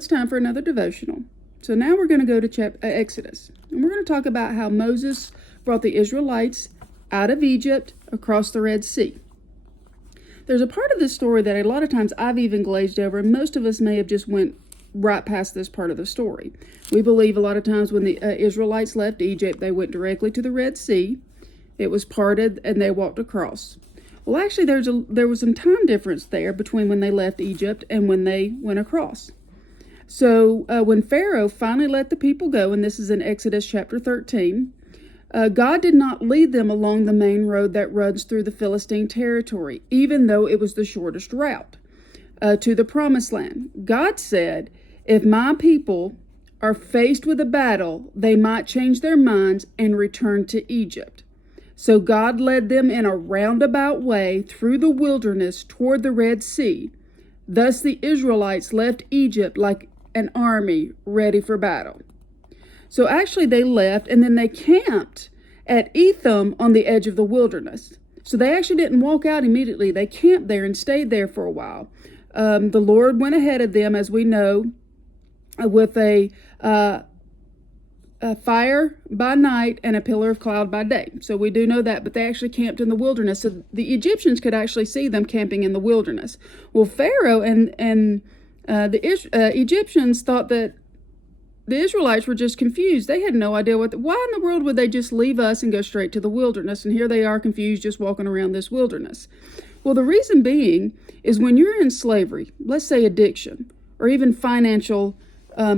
it's time for another devotional. So now we're going to go to Exodus, and we're going to talk about how Moses brought the Israelites out of Egypt across the Red Sea. There's a part of this story that a lot of times I've even glazed over, and most of us may have just went right past this part of the story. We believe a lot of times when the Israelites left Egypt, they went directly to the Red Sea. It was parted, and they walked across. Well, actually, there was some time difference there between when they left Egypt and when they went across. So when Pharaoh finally let the people go, and this is in Exodus chapter 13, God did not lead them along the main road that runs through the Philistine territory, even though it was the shortest route to the promised land. God said, if my people are faced with a battle, they might change their minds and return to Egypt. So God led them in a roundabout way through the wilderness toward the Red Sea. Thus the Israelites left Egypt like an army ready for battle. So actually they left, and then they camped at Etham on the edge of the wilderness. So they actually didn't walk out immediately. They camped there and stayed there for a while. The Lord went ahead of them, as we know, with a fire by night and a pillar of cloud by day. So we do know that, but they actually camped in the wilderness. So the Egyptians could actually see them camping in the wilderness. Well, Pharaoh and the Egyptians thought that the Israelites were just confused. They had no idea why in the world would they just leave us and go straight to the wilderness? And here they are confused, just walking around this wilderness. Well, the reason being is when you're in slavery, let's say addiction, or even financial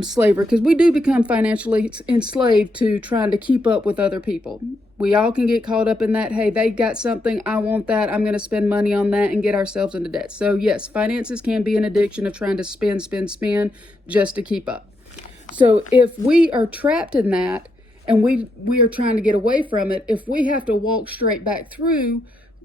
slavery, because we do become financially enslaved to trying to keep up with other people. We all can get caught up in that. Hey, they got something, I want that, I'm going to spend money on that and get ourselves into debt. So yes, finances can be an addiction of trying to spend just to keep up. So if we are trapped in that and we are trying to get away from it, if we have to walk straight back through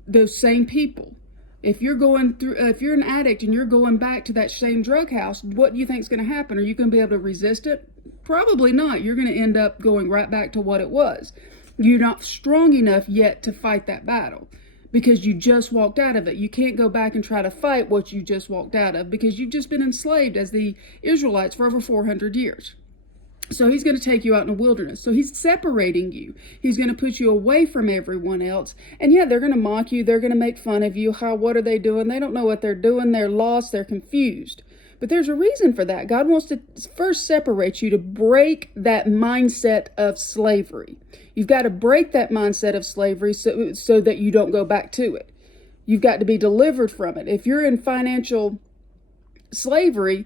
those same people, if you're an addict and you're going back to that same drug house, what do you think is going to happen? Are you going to be able to resist it? Probably not. You're going to end up going right back to what it was. You're not strong enough yet to fight that battle because you just walked out of it. You can't go back and try to fight what you just walked out of because you've just been enslaved as the Israelites for over 400 years. So he's going to take you out in the wilderness. So he's separating you. He's going to put you away from everyone else. And yeah, they're going to mock you. They're going to make fun of you. What are they doing? They don't know what they're doing. They're lost. They're confused. But there's a reason for that. God wants to first separate you to break that mindset of slavery. You've got to break that mindset of slavery so that you don't go back to it. You've got to be delivered from it. If you're in financial slavery,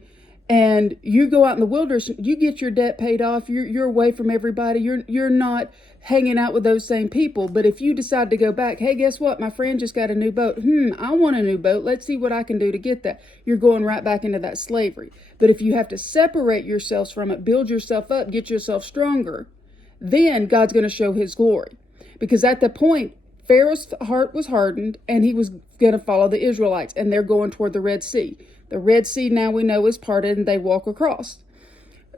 and you go out in the wilderness, you get your debt paid off, you're away from everybody, you're not hanging out with those same people. But if you decide to go back, hey, guess what? My friend just got a new boat. I want a new boat. Let's see what I can do to get that. You're going right back into that slavery. But if you have to separate yourselves from it, build yourself up, get yourself stronger, then God's going to show his glory. Because at that point, Pharaoh's heart was hardened, and he was going to follow the Israelites, and they're going toward the Red Sea. The Red Sea now we know is parted and they walk across.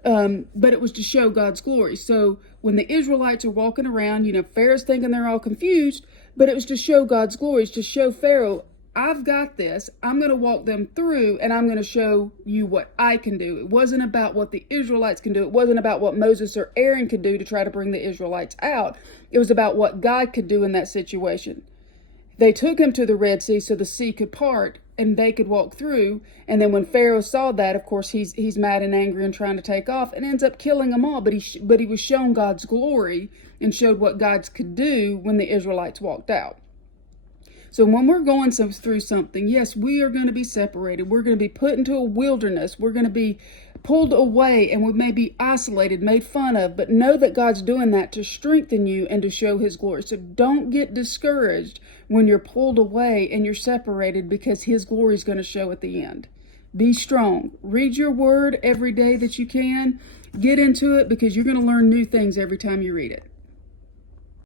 But it was to show God's glory. So when the Israelites are walking around, Pharaoh's thinking they're all confused, but it was to show God's glory. It's to show Pharaoh, I've got this. I'm going to walk them through and I'm going to show you what I can do. It wasn't about what the Israelites can do. It wasn't about what Moses or Aaron could do to try to bring the Israelites out. It was about what God could do in that situation. They took him to the Red Sea so the sea could part and they could walk through. And then when Pharaoh saw that, of course, he's mad and angry and trying to take off and ends up killing them all. But he was shown God's glory and showed what God could do when the Israelites walked out. So when we're going through something, yes, we are going to be separated. We're going to be put into a wilderness. We're going to be pulled away and we may be isolated, made fun of, but know that God's doing that to strengthen you and to show his glory. So don't get discouraged when you're pulled away and you're separated because his glory is going to show at the end. Be strong. Read your word every day that you can. Get into it because you're going to learn new things every time you read it.